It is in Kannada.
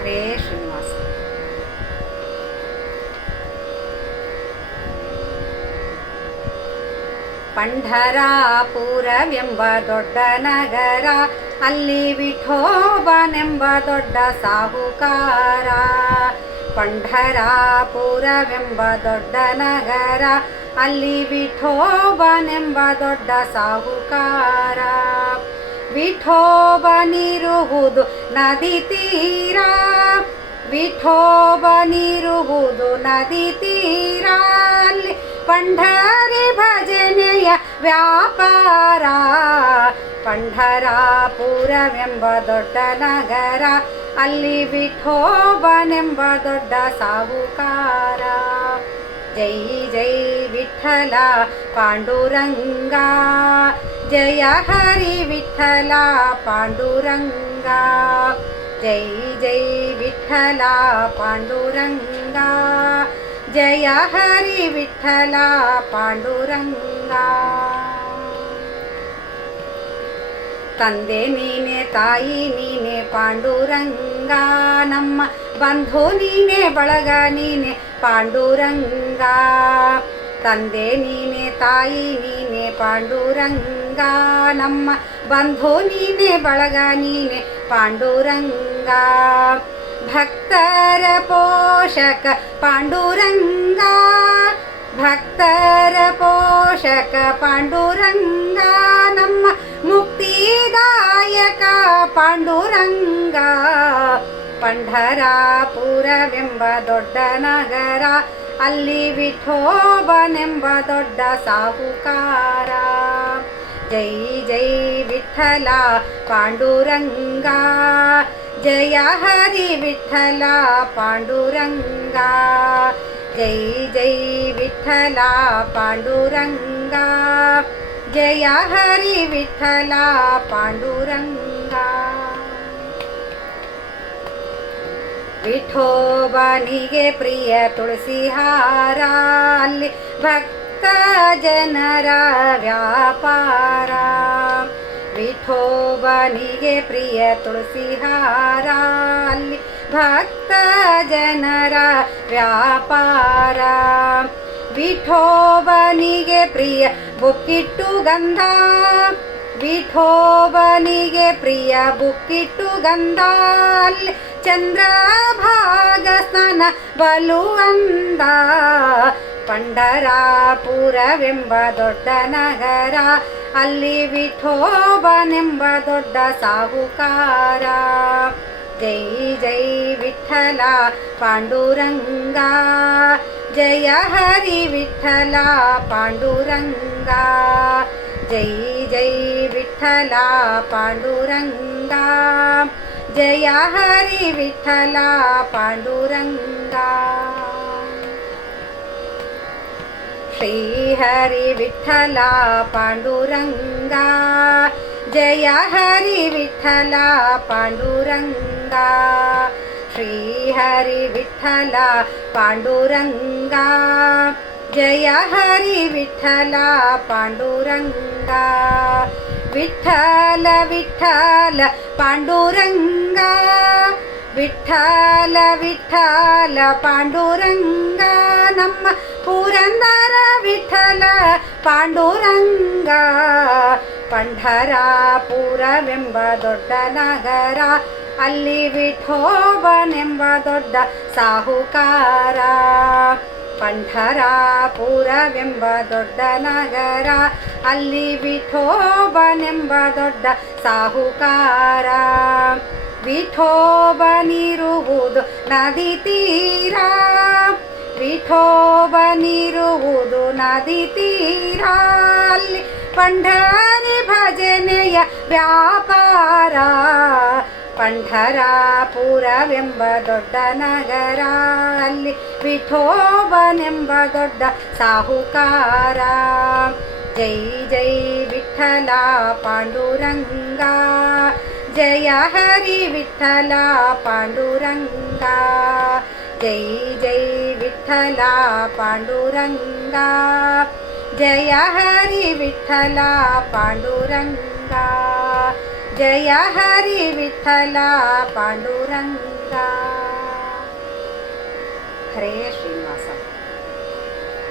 ಹರೇ ಶ್ರೀನಿವಾಸ. ಪಂಢರಾಪುರವೆಂಬ ದೊಡ್ಡ ನಗರ, ಅಲ್ಲಿ ವಿಠೋಬನೆಂಬ ದೊಡ್ಡ ಸಾಹುಕಾರ. ಪಂಢರಾಪುರವೆಂಬ ದೊಡ್ಡ ನಗರ, ಅಲ್ಲಿ ವಿಠೋಬನೆಂಬ ದೊಡ್ಡ ಸಾಹುಕಾರ. ವಿಠೋಬನಿರುವುದು ನದಿ ತೀರ, ವಿಠೋಬನಿರುವುದು ನದಿ ತೀರ, ಅಲ್ಲಿ ಪಂಢರಿ ಭಜನೆಯ ವ್ಯಾಪಾರ. ಪಂಢರಾಪುರವೆಂಬ ದೊಡ್ಡ ನಗರ, ಅಲ್ಲಿ ವಿಠೋಬನೆಂಬ ದೊಡ್ಡ ಸಾಹುಕಾರ. ಜೈ ಜೈ ವಿಠಲ ಪಾಂಡುರಂಗ, ಜಯ ಹರಿ ವಿಠಲ ಪಾಂಡುರಂಗ. ಜೈ ಜೈ ವಿಠಲ ಪಾಂಡುರಂಗ, ಜಯ ಹರಿ ವಿಠಲ ಪಾಂಡುರಂಗ. ತಂದೆ ನೀನೆ ತಾಯಿ ನೀನೆ ಪಾಂಡುರಂಗ, ನಮ್ಮ ಬಂಧು ನೀನೆ ಬಳಗ ನೀನೆ ಪಾಂಡುರಂಗ. ತಂದೆ ನೀನೆ ತಾಯಿ ನೀನೆ ಪಾಂಡುರಂಗ, ನಮ್ಮ ಬಂಧು ನೀನೆ ಬಳಗ ನೀನೆ ಪಾಂಡುರಂಗ. ಭಕ್ತರ ಪೋಷಕ ಪಾಂಡುರಂಗ, ಭಕ್ತರ ಪೋಷಕ ಪಾಂಡುರಂಗ, ನಮ್ಮ ಮುಕ್ತಿದಾಯಕ ಪಾಂಡುರಂಗ. ಪಂಢರಾಪುರವೆಂಬ ದೊಡ್ಡ ನಗರ, ಅಲ್ಲಿ ವಿಠೋಬನೆಂಬ ದೊಡ್ಡ ಸಾಹುಕಾರ. ಜೈ ಜೈ ವಿಠಲ ಪಾಂಡುರಂಗ, ಜಯ ಹರಿ ವಿಠಲ ಪಾಂಡುರಂಗ. ಜೈ ಜೈ ವಿಠಲ ಪಾಂಡುರಂಗ, ಜಯ ಹರಿ ವಿಠಲ ಪಾಂಡುರಂಗ. ವಿಠೋಬನಿಗೆ ಪ್ರಿಯ ತುಳಸಿ ಹಾರ, ಅಲ್ಲಿ ಭಕ್ತ ಜನರ ವ್ಯಾಪಾರ. ವಿಠೋಬನಿಗೆ ಪ್ರಿಯ ತುಳಸಿ ಹಾರ, ಅಲ್ಲಿ ಭಕ್ತ ಜನರ ವ್ಯಾಪಾರ. ವಿಠೋಬನಿಗೆ ಪ್ರಿಯ ಬುಕ್ಕಿಟ್ಟು ಗಂಧ, ವಿಠೋಬನಿಗೆ ಪ್ರಿಯ ಬುಕ್ಕಿಟ್ಟು ಗಂಧ, ಅಲ್ಲಿ ಚಂದ್ರಭಾಗ ಸ್ನಾನ ಬಲು ಅಂದ. ಪಂಢರಾಪುರವೆಂಬ ದೊಡ್ಡ ನಗರ, ಅಲ್ಲಿ ವಿಠೋಬನೆಂಬ ದೊಡ್ಡ ಸಾಹುಕಾರ. ಜೈ ಜೈ ವಿಠಲ ಪಾಂಡುರಂಗ, ಜಯ ಹರಿ ವಿಠಲ ಪಾಂಡುರಂಗ. ಜೈ ಜೈ ವಿಠಲ ಪಾಂಡುರಂಗ, ಜಯ ಹರಿ ವಿಠಲ ಪಾಂಡುರಂಗ. ಶ್ರೀ ಹರಿ ವಿಠಲ ಪಾಂಡುರಂಗ, ಜಯ ಹರಿ ವಿಠಲ ಪಾಂಡುರಂಗ. ಶ್ರೀ ಹರಿ ವಿಠಲ ಪಾಂಡುರಂಗ, ಜಯ ಹರಿ ವಿಠಲ ಪಾಂಡುರಂಗ. ವಿಠಲ ವಿಠಲ ಪಾಂಡುರಂಗ, ವಿಠಲ ವಿಠಲ ಪಾಂಡುರಂಗ, ನಮ್ಮ ಪುರಂದರ ವಿಠಲ ಪಾಂಡುರಂಗ. ಪಂಢರಾಪುರವೆಂಬ ದೊಡ್ಡ ನಗರ, ಅಲ್ಲಿ ವಿಠೋಬನೆಂಬ ದೊಡ್ಡ ಸಾಹುಕಾರ. ಪಂಢರಾಪುರವೆಂಬ ದೊಡ್ಡ ನಗರ, ಅಲ್ಲಿ ವಿಠೋಬನೆಂಬ ದೊಡ್ಡ ಸಾಹುಕಾರ. ವಿಠೋಬನಿರುವುದು ನದಿ ತೀರ, ವಿಠೋಬನಿರುವುದು ನದಿ ತೀರ, ಅಲ್ಲಿ ಪಂಢರಿ ಭಜನೆಯ ವ್ಯಾಪಾರ. ಪಂಢರಾಪುರವೆಂಬ ದೊಡ್ಡ ನಗರ, ಅಲ್ಲಿ ವಿಠೋಬನೆಂಬ ದೊಡ್ಡ ಸಾಹುಕಾರ. ಜೈ ಜೈ ವಿಠಲ ಪಾಂಡುರಂಗ, ಜಯ ಹರಿ ವಿಠಲ ಪಾಂಡುರಂಗ. ಜೈ ಜೈ ವಿಠಲ ಪಾಂಡುರಂಗ, ಜಯ ಹರಿ ವಿಠಲ ಪಾಂಡುರಂಗ. ಜಯ ಹರಿ ವಿಠಲ ಪಾಂಡುರಂಗ. ಹರೇ ಶ್ರೀನಿವಾಸ.